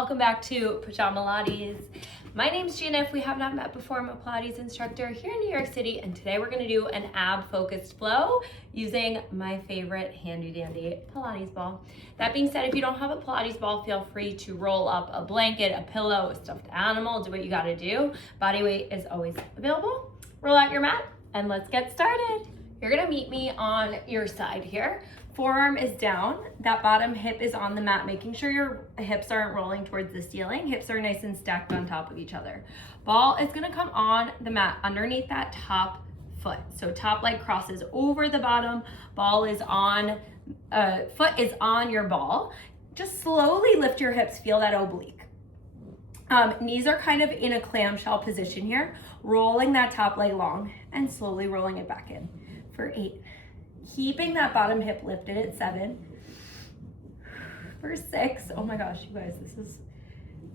welcome back to Pajamalates. My name's Gina. If we have not met before, I'm a Pilates instructor here in New York City, and today we're going to do an ab-focused flow using my favorite handy-dandy Pilates ball. That being said, if you don't have a Pilates ball, feel free to roll up a blanket, a pillow, a stuffed animal, do what you got to do. Body weight is always available. Roll out your mat, and let's get started. You're going to meet me on your side here. Forearm is down, that bottom hip is on the mat, making sure your hips aren't rolling towards the ceiling. Hips are nice and stacked on top of each other. Ball is gonna come on the mat underneath that top foot. So top leg crosses over the bottom, ball is on, foot is on your ball. Just slowly lift your hips, feel that oblique. Knees are kind of in a clamshell position here, rolling that top leg long and slowly rolling it back in for 8. Keeping that bottom hip lifted at 7. For 6. Oh my gosh, you guys, this is,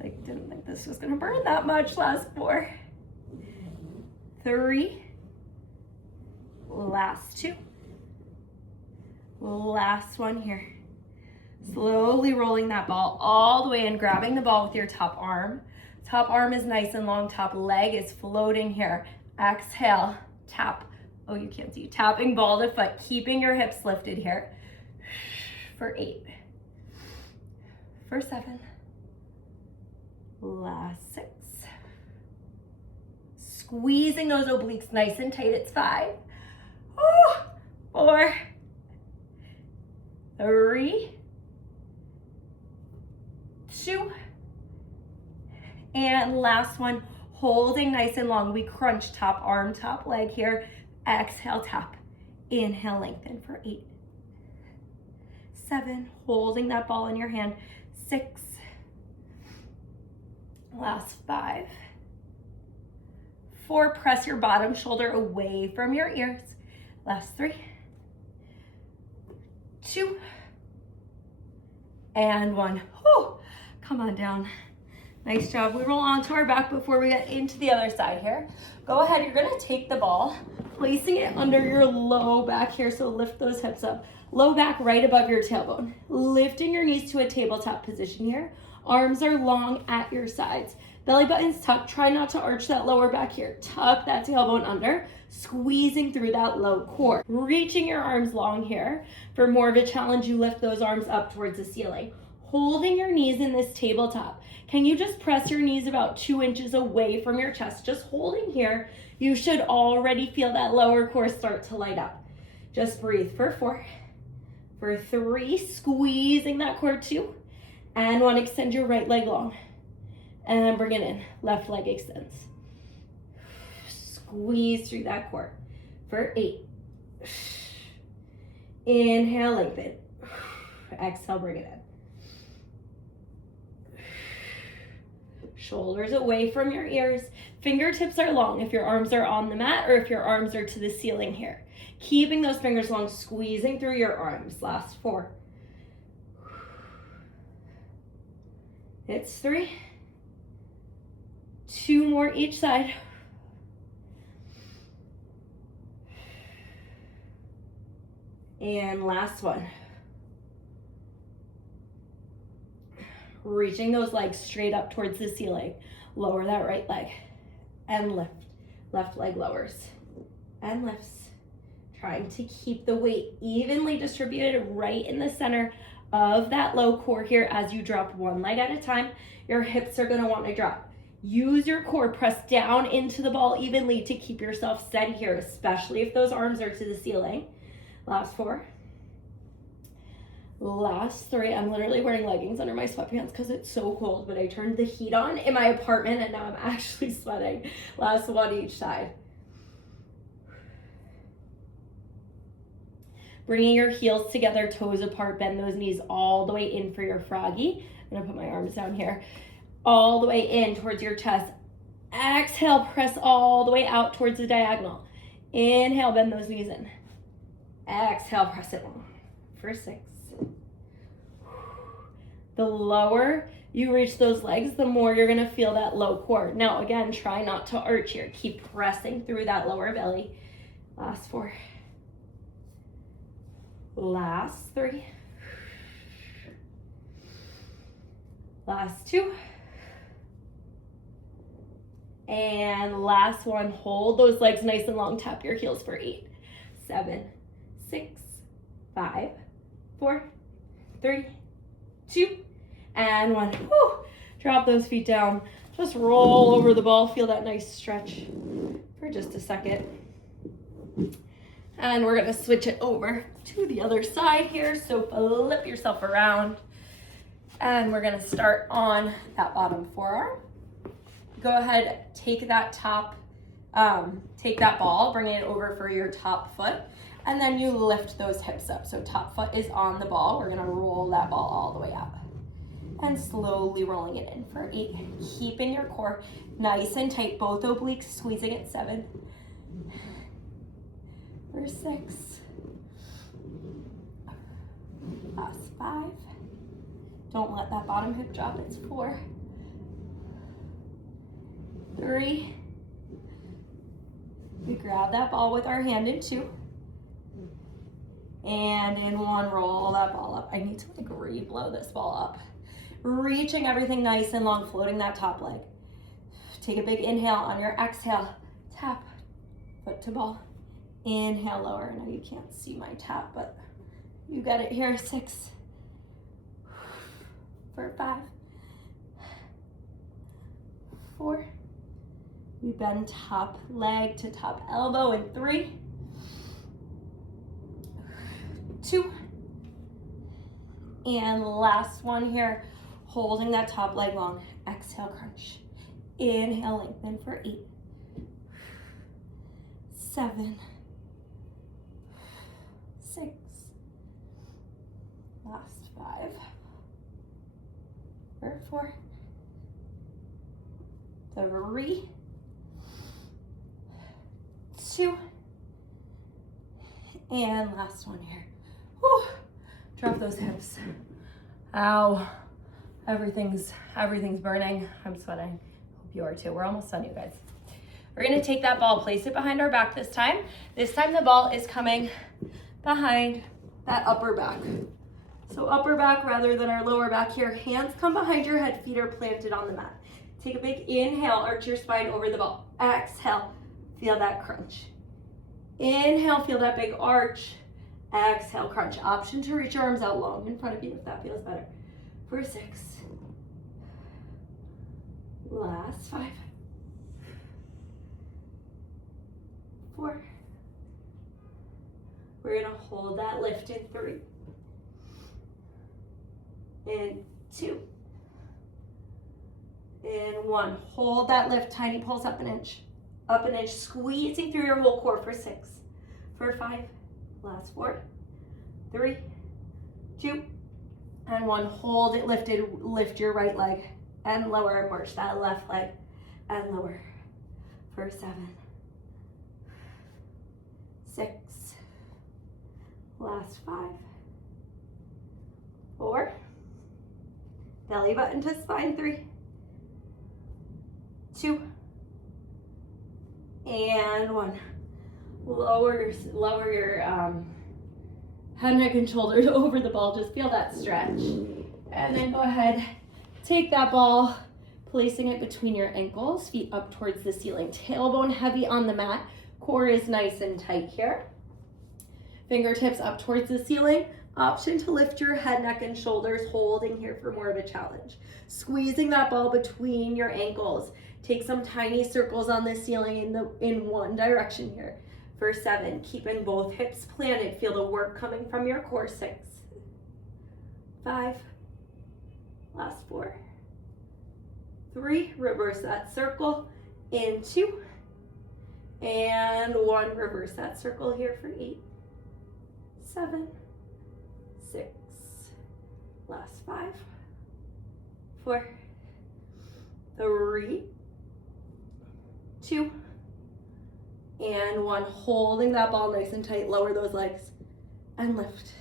I didn't think this was gonna burn that much. Last 4. 3. Last 2. Last one here. Slowly rolling that ball all the way in, grabbing the ball with your top arm. Top arm is nice and long, top leg is floating here. Exhale, tap. Oh, you can't see. Tapping ball to foot, keeping your hips lifted here. For 8. For 7. Last 6. Squeezing those obliques nice and tight. It's 5. 4. 3. 2. And last one, holding nice and long. We crunch top arm, top leg here. Exhale, tap. Inhale, lengthen for 8. 7, holding that ball in your hand. 6. Last 5. 4, press your bottom shoulder away from your ears. Last 3. 2. And 1. Whew. Come on down. Nice job. We roll onto our back before we get into the other side here. Go ahead, you're gonna take the ball, placing it under your low back here, so lift those hips up. Low back right above your tailbone. Lifting your knees to a tabletop position here. Arms are long at your sides. Belly button's tucked. Try not to arch that lower back here. Tuck that tailbone under, squeezing through that low core. Reaching your arms long here. For more of a challenge, you lift those arms up towards the ceiling. Holding your knees in this tabletop. Can you just press your knees about 2 inches away from your chest? Just holding here. You should already feel that lower core start to light up. Just breathe for 4. For 3, squeezing that core. 2. And 1, extend your right leg long. And then bring it in. Left leg extends. Squeeze through that core. For 8. Inhale, lengthen. Exhale, bring it in. Shoulders away from your ears. Fingertips are long if your arms are on the mat or if your arms are to the ceiling here. Keeping those fingers long, squeezing through your arms. Last 4. It's 3. 2 more each side. And last one. Reaching those legs straight up towards the ceiling. Lower that right leg and lift. Left leg lowers and lifts. Trying to keep the weight evenly distributed right in the center of that low core here as you drop one leg at a time. Your hips are gonna want to drop. Use your core, press down into the ball evenly to keep yourself steady here, especially if those arms are to the ceiling. Last 4. Last 3. I'm literally wearing leggings under my sweatpants because it's so cold, but I turned the heat on in my apartment and now I'm actually sweating. Last 1 each side. Bringing your heels together, toes apart, bend those knees all the way in for your froggy. I'm gonna put my arms down here. All the way in towards your chest. Exhale, press all the way out towards the diagonal. Inhale, bend those knees in. Exhale, press it long. For 6. The lower you reach those legs, the more you're gonna feel that low core. Now again, try not to arch here. Keep pressing through that lower belly. Last 4. Last 3. Last 2. And last one, hold those legs nice and long, tap your heels for 8, 7, 6, 5, 4, 3, 2, and 1. Whew. Drop those feet down. Just roll over the ball. Feel that nice stretch for just a second. And we're gonna switch it over to the other side here. So flip yourself around. And we're gonna start on that bottom forearm. Go ahead, take that ball, bring it over for your top foot, and then you lift those hips up. So top foot is on the ball. We're gonna roll that ball all the way up. And slowly rolling it in for 8. Keeping your core nice and tight, both obliques squeezing at 7. For 6. Last 5. Don't let that bottom hip drop, it's 4. 3. We grab that ball with our hand in 2. And in 1, roll that ball up. I need to like re-blow this ball up. Reaching everything nice and long, floating that top leg. Take a big inhale. On your exhale, tap foot to ball. Inhale, lower. I know you can't see my tap, but you got it here. 6. For 5. 4. We bend top leg to top elbow in 3. 2. And last one here, holding that top leg long. Exhale, crunch. Inhale, lengthen for 8. 7. 6. Last 5. For 4. 3. 2. And last one here. Whew. Drop those hips. Ow. Everything's burning. I'm sweating. Hope you are too. We're almost done, you guys. We're gonna take that ball, place it behind our back this time. This time the ball is coming behind that upper back. So upper back rather than our lower back here. Hands come behind your head, feet are planted on the mat. Take a big inhale, arch your spine over the ball. Exhale, feel that crunch. Inhale, feel that big arch. Exhale, crunch. Option to reach your arms out long in front of you if that feels better. For 6. Last 5. 4. We're gonna hold that lift in 3. In 2. In 1. Hold that lift, tiny pulse up an inch. Up an inch, squeezing through your whole core for 6. For 5. Last 4. 3. 2. And 1. Hold it lifted. Lift your right leg and lower. March that left leg and lower. For 7. 6. Last 5. 4. Belly button to spine. 3. 2. And 1. Lower your head, neck, and shoulders over the ball. Just feel that stretch. And then go ahead, take that ball, placing it between your ankles, feet up towards the ceiling. Tailbone heavy on the mat. Core is nice and tight here. Fingertips up towards the ceiling. Option to lift your head, neck, and shoulders, holding here for more of a challenge. Squeezing that ball between your ankles. Take some tiny circles on the ceiling in one direction here. For 7, keeping both hips planted. Feel the work coming from your core. 6. 5. Last 4. 3. Reverse that circle in 2. And 1. Reverse that circle here for 8. 7. 6. Last 5. 4. 3. 2. And 1. Holding that ball nice and tight. Lower those legs and lift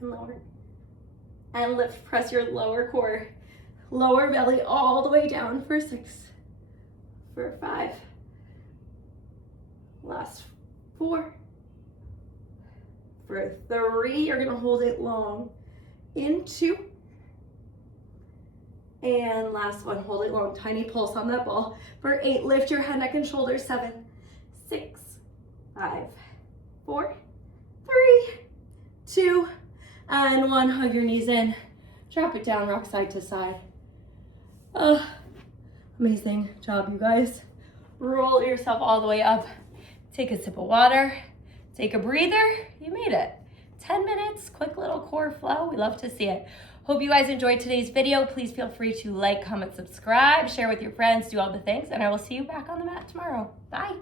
and lower and lift. Press your lower core, lower belly all the way down for 6. For 5. Last 4. For 3, you're gonna hold it long in 2. And last one, hold it long, tiny pulse on that ball. For 8, lift your head, neck, and shoulders. 7, 6, 5, 4, 3, 2, and 1. Hug your knees in. Drop it down, rock side to side. Amazing job, you guys. Roll yourself all the way up. Take a sip of water. Take a breather. You made it. 10 minutes, quick little core flow. We love to see it. Hope you guys enjoyed today's video. Please feel free to like, comment, subscribe, share with your friends, do all the things, and I will see you back on the mat tomorrow. Bye.